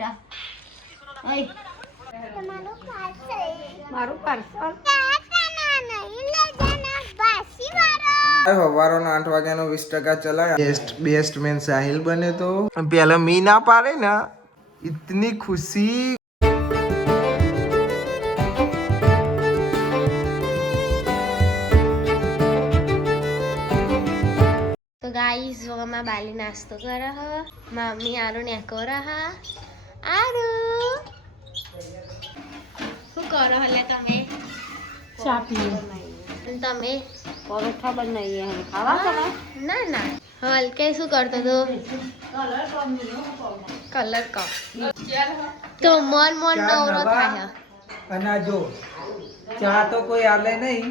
બેટા. ઓય મારું પાર્સલ સવારનો 8 વાગ્યાનો 20% ચલાયા. બેસ્ટ મેન સાહિલ બને તો પેલા મી ના પાડે ને इतनी खुशी. તો ગાઈસ જો માં બાલી નાસ્તો કરે હ, મમ્મી આરો ને કરે હ. આરો શું કરો હલે તમે? ચા પીએ. તમે પરોઠા બનાવીએ ખાવા તમે? ના ના હલકે શું કરતો તો કલર કમ તો મન નવરો થાય. અને જો ચા તો કોઈ આલે નહીં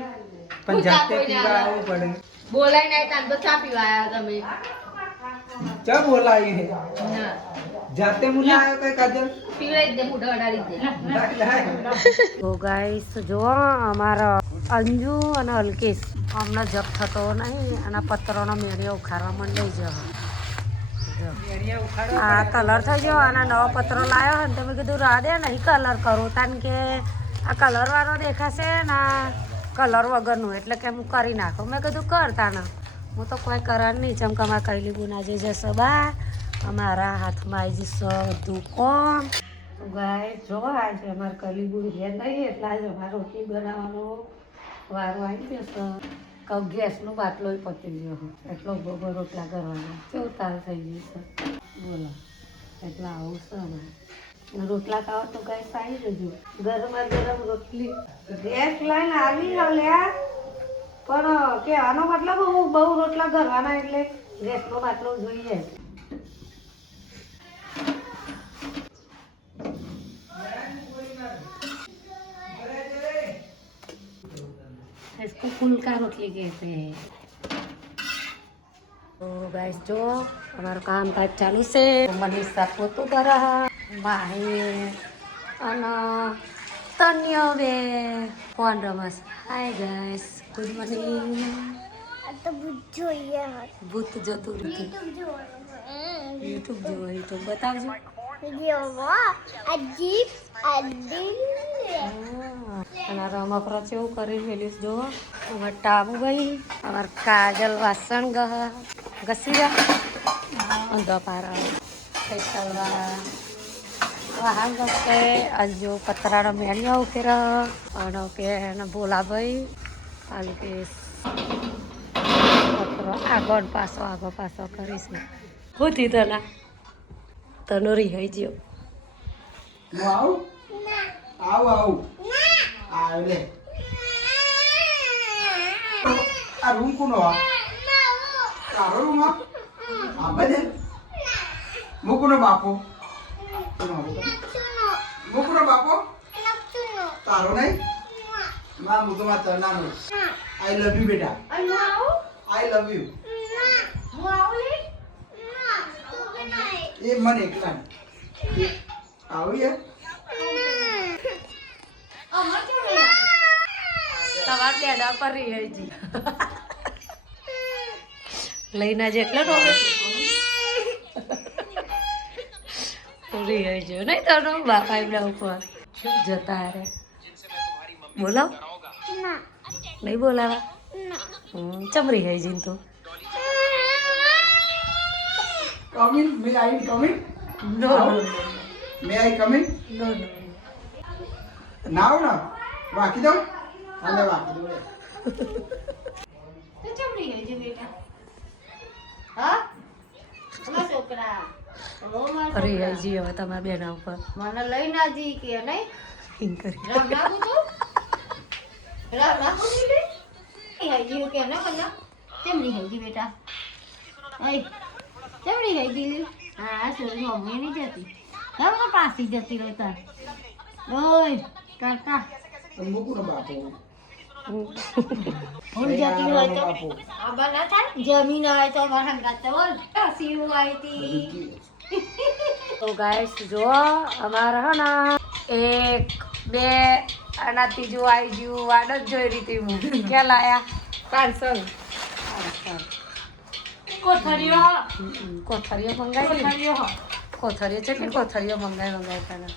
પણ જાતે પીવા આવવું પડે. બોલાય નહીં તાન તો ચા પીવા આયા તમે. ચા બોલાવી હે ના જાતે મુલા આયો કઈ કાજલ પીવડાઈ દે મોઢા અડાડી દે. તો ગાઈસ જો અમારા અંજુ અને અલ્કેશ અમને જપ થતો નહીં અને પત્રોનો મેળિયો ઉખાડવા માંડી જ આ કલર થઈ ગયો અને નવો પત્રો લાવ્યો ને તમે કીધું રા દે નહીં કલર કરો કારણ કે આ કલર વાળો દેખાશે ને કલર વગરનું એટલે કે હું કરી નાખું. મેં કીધું કરતા ને હું તો કોઈ કરવા નહીં ચમકામાં કહેલી ગુના જે જશે બા અમારા હાથમાં આવી જશે બધું કોમ. ગાય જો આજે અમારે કલીબું ઘેર નહીં એટલે આજે અમારે રોટલી બનાવવાનો વારો આવી જશે. ગેસનો બાટલો પતી ગયો એટલો બરોબર રોટલા કરવાના કેવું તાલ થઈ ગયું છે બોલો. એટલે આવું છે અમારે રોટલા ખાવા તો ગાય આવી જજો ગરમા ગરમ રોટલી ગેસ લઈને આવી લ્યા પણ કે આનો મતલબ હું બહુ રોટલા કરવાના એટલે ગેસનો બાટલો જોઈએ. इसको फुलका रोटली कहते हैं. तो गाइस जो हमारा कामकाज चालू से मनीषा पोतू कर माही અને તન્યો બે ફોન રમસ. Hi guys good morning. તો ભૂત જોઈએ ભૂત જતું રહ્યું. યુટ્યુબ જોવો યુટ્યુબ બતાવજો. વિડીયોમાં અજીબ અને રમકડા કેવું કરી મેલ્યું જોવો. અમાર ટાબુભાઈ અમાર કાજલ વાસણ ઘસી રહ્યા અંધો પારા ફેસલવા વાહન ઘસે અંજુ પતરાનો મેળિયો ઉકેર અને કે બોલાભાઈ આલુકેશ પતરો આગળ પાછો કરીશ ને હોતી તના તનોરી હઈ ગયો. આવ લે આ રૂમ કોનો તારો રૂમ આ બધે મુકુનો બાપો તારો નહીં માં હું તો માં તરનાનો. આઈ લવ યુ બેટા. આઈ લવ યુ. એ મને એકલા આવું યાર તમાર બેડા પર રહી લઈને જેટલો ટોમે રહી ગયો નહીં તારો બાપા એમના ઉપર શું જતા રે બોલાવ નહીં બોલાવા ચમરી હઈ જીન તું. Come in. May I come in? No. May I come in? No. Now na. બાકી દઉં? હાલે બાકી દઉં. તો ચમડી ગઈ છે બેટા. હા છોકરા અરે હજી હવે તમારા બેના ઉપર મને લઈ ના જી કે નહીં હિંગ કરી રામ નાખું તું રામ નાખું તું હજી કે ના કన్నా ચમડી ગઈ બેટા. ઓય ચમડી ગઈ હા સોરી મમ્મી નહીં જતી તમે તો પાછી જતી રહેતા. ઓય કાકા મૂકું બાપો. હું જતી હોય તો આબા ના થાય જમીન આવે તો મારા હંગાત બોલ સીવું આવી હતી. તો ગાઈસ જો અમારે હે ને 1 2 અને ત્રીજું આવી ગયું વાડ જ જોઈ રહી હતી હું ક્યાં લાયા પાર્સલ કોથળીઓ મંગાવી કોથળીઓ કેટલી કોથળીઓ મંગાવી તને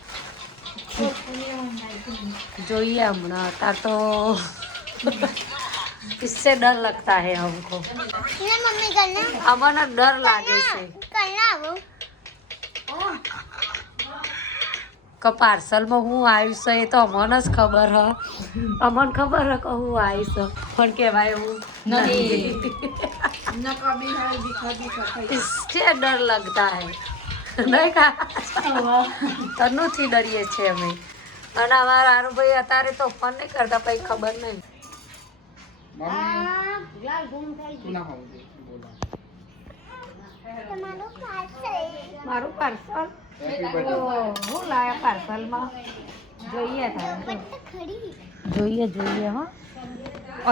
જોઈએ હમણાં તાર તો इससे डर लगता है हमको मम्मी करना अमन डर लागे से करना वो કે પાર્સલમાં હું આવીશ એ તો અમને જ ખબર હ અમને ખબર હ કે હું આવીશ પણ કહેવાય હું નહીં इससे डर लगता है નહીં કા તનુથી ડરીએ છીએ અમે અને અમારા આરુભાઈ અત્યારે તો ફોન નહીં કરતા પછી ખબર નહીં મારું પાર્સલ હું લાયા પાર્સલમાં જોઈએ જોઈએ હો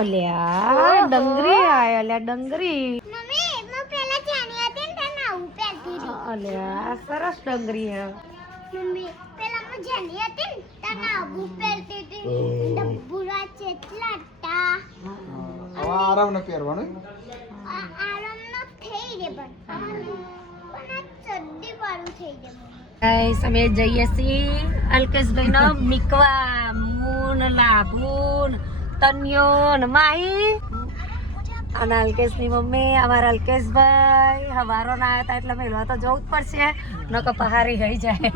અલ્યા ડંગરી આય અલ્યા ડંગરી મમ્મી હું પહેલા જાની હતી ને તને આવું પહેરતી હતી અલ્યા સરસ ડંગરી હે મમ્મી પહેલા હું જાની હતી ને તને આવું પહેરતી હતી ડબ્બુરા ચેટલા હતા હવે આરામ ને પહેરવાનું આરામ ન થઈ રે પણ આ ચડ્ડી વાળું થઈ જાય ગાઈસ અમે જઈએ છીએ અલ્કેશભાઈનો મિકવા મૂન લાભૂન તન્યો ને માહી અને અલ્કેશની મમ્મી અમારા અલ્કેશભાઈ હવારો ના આવ્યા હતા એટલે મેળવા તો જવું જ પડશે નકર પહારી થઈ જાય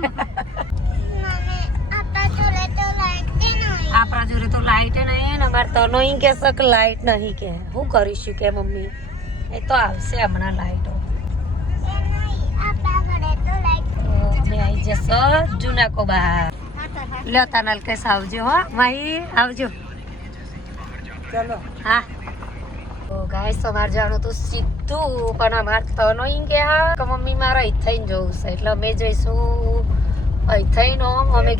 આપણા જોડે તો લાઈટ નહીં ને અમારે તો નહીં કે શક લાઈટ નહીં કે શું કરીશું કે મમ્મી એ તો આવશે હમણાં લાઈટો અમે આવી જશો જૂના કોબા લ્યો તાન અલ્કેશ આવજો હો માહી આવજો ચલો હા તો ગાઈસ અમારે જવાનું તો સીધું પણ અમારે તો નહીં કે હા કે મમ્મી મારે અહીંથી જવું છે એટલે અમે જઈશું અહીંથી નો અમે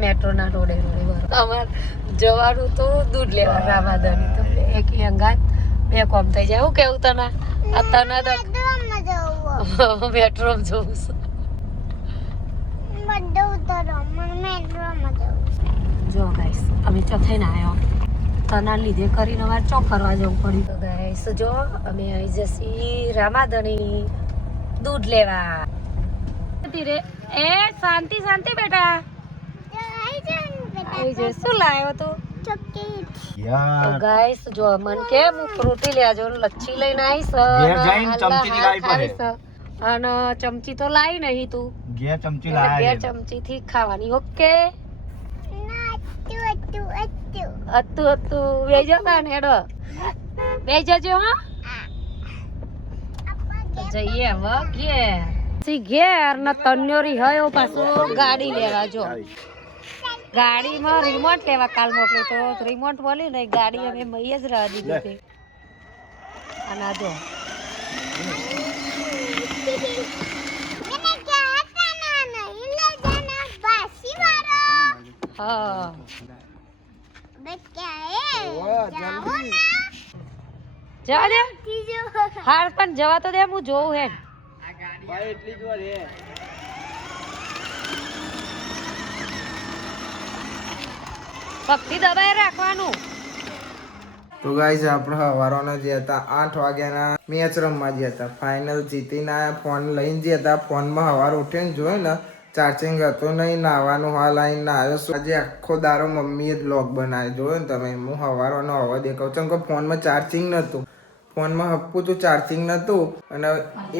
મેટ્રોના રોડે બરાબર અમારે જવાનું તો દૂધ લેવા રામાદાની તો એક અંગાત બે કોમ થઈ જાય હું કેવું તને આ તને મેટ્રોમાં જવું છે જો ગાઈસ અમે ચોથાઈને આવ્યો તના લીધે કરીને અમારે ચોક કરવા જવું પડ્યું તો ગાઈસ જો અમે આવી જશી રામાધણી દૂધ લેવા ધીરે એ શાંતિ શાંતિ બેટા આવી જશે શું લાવ્યો તું ગાઈસ જો મન કે હું ફ્રૂટી લેવા જો લચ્છી લઈને આવીશ અને ચમચી તો લાવી નહીં તું ઘેર ચમચી ઘેર ચમચી થી ખાવાની ઓકે હતું બેજો તાન હેડો બેજજો હા જઈએ હવે ઘેર ને તન્યોરી હોય પાછું ગાડી લેવા જો ગાડીમાં રિમોટ લેવા કાલ મોકલ્યો તો રિમોટ મળી ને ગાડી અમે મહીએ જ રહેવા દીધી હતી અને આ જો હા જવા દે હાર પણ જવા તો દે હું જોઉં હે પગથી દબાઈ રાખવાનું તો ગાઈસ આપણે હવારોના જે હતા 8 વાગ્યાના મેચ રમવા ગયા હતા ફાઇનલ જીતીને આયા ફોન લઈને જે હતા ફોનમાં હવાર ઉઠીને જોયું ને ચાર્જિંગ હતું નહીં નાવાનું હાલ આવીને નાયો આજે આખો દારો મમ્મીએ બ્લોગ બનાવ્યો જોયો ને તમે હું હવારનો હવા દેખાવ છું કે ફોનમાં ચાર્જિંગ નહોતું ફોનમાં હપ્પું તો ચાર્જિંગ નહોતું અને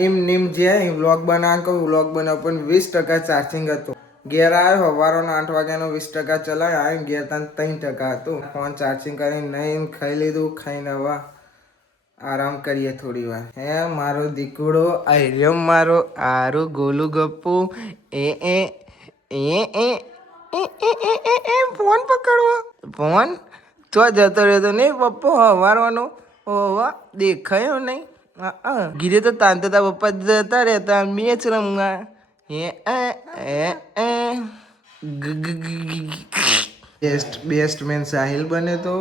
એમ નીમ જે વ્લોગ બનાવવા કહું વ્લોગ બનાવ પણ 20% ચાર્જિંગ હતું ઘેર આવ્યો હવારોના 8 વાગ્યાનો 20% ચલાવ્યો આવ્યો ઘેર ત્યાં 3% હતું ફોન ચાર્જિંગ કરીને નહીં ખાઈ લીધું ખાઈને હવે આરામ કરીએ થોડી વાર હે મારો દીકડો આર્યમ મારો આરું ગોલું ગપ્પુ એ એ એ એ ફોન પકડવો ફોન તો જતો રહ્યો તો નહીં પપ્પો હવારવાનો ઓવા દેખાયો નહીં ગીરે તો તાંતતા પપ્પા જતા રહેતા મેચ રમવા બેસ્ટમેન સાહિલ બને તો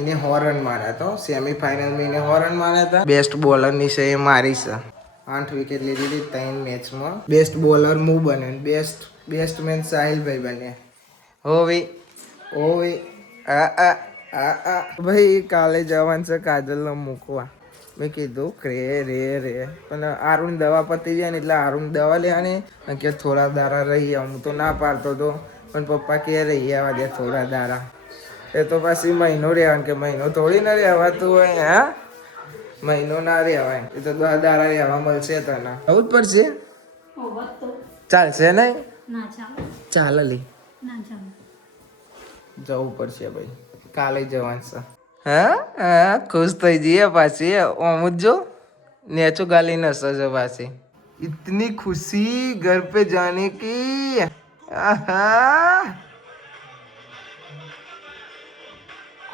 એને હોરન માર્યા તો સેમીફાઇનલમાં એને હોરન માર્યા હતા બેસ્ટ બોલરની છે એ મારી છે 8 વિકેટ લીધી હતી 3 મેચમાં બેસ્ટ બોલર હું બને બેસ્ટમેન સાહિલભાઈ બને હોવી ભાઈ કાલે જવાનું છે કાજલને મૂકવા મેં કીધું રે પણ આરુણ દવા પતી જાય ને એટલે આરુણ દવા લેવાની અને કે થોડા દાડા રહી આવું. હું તો ના પાડતો હતો પણ પપ્પા કે રહી આવવા દે થોડા દાડા. એ તો પછી મહિનો રહેવાનું કે મહિનો થોડી ના રહેવાતું હોય. હા, મહિનો ના રહેવાય. એ તો 10 દાડા રહેવા મળશે તને. આવું જ પડશે. ચાલશે નહીં? ચાલે લી જવું પડશે ભાઈ. કાલે જવાનું છે. હા, ખુશ થઈ જઈએ પાછી. ઓમ જ જો નેચો ગાલી ન સજો પાછી. इतनी खुशी घर पे जाने की. आहा,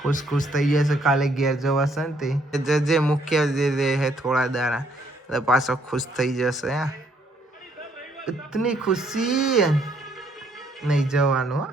ખુશ થઈ જશે. કાલે ઘેર જવાશે ને તે જે મુખ્ય જે હે થોડા દાડા એટલે પાછો ખુશ થઈ જશે. ઇતની ખુશી નહીં જવાનું.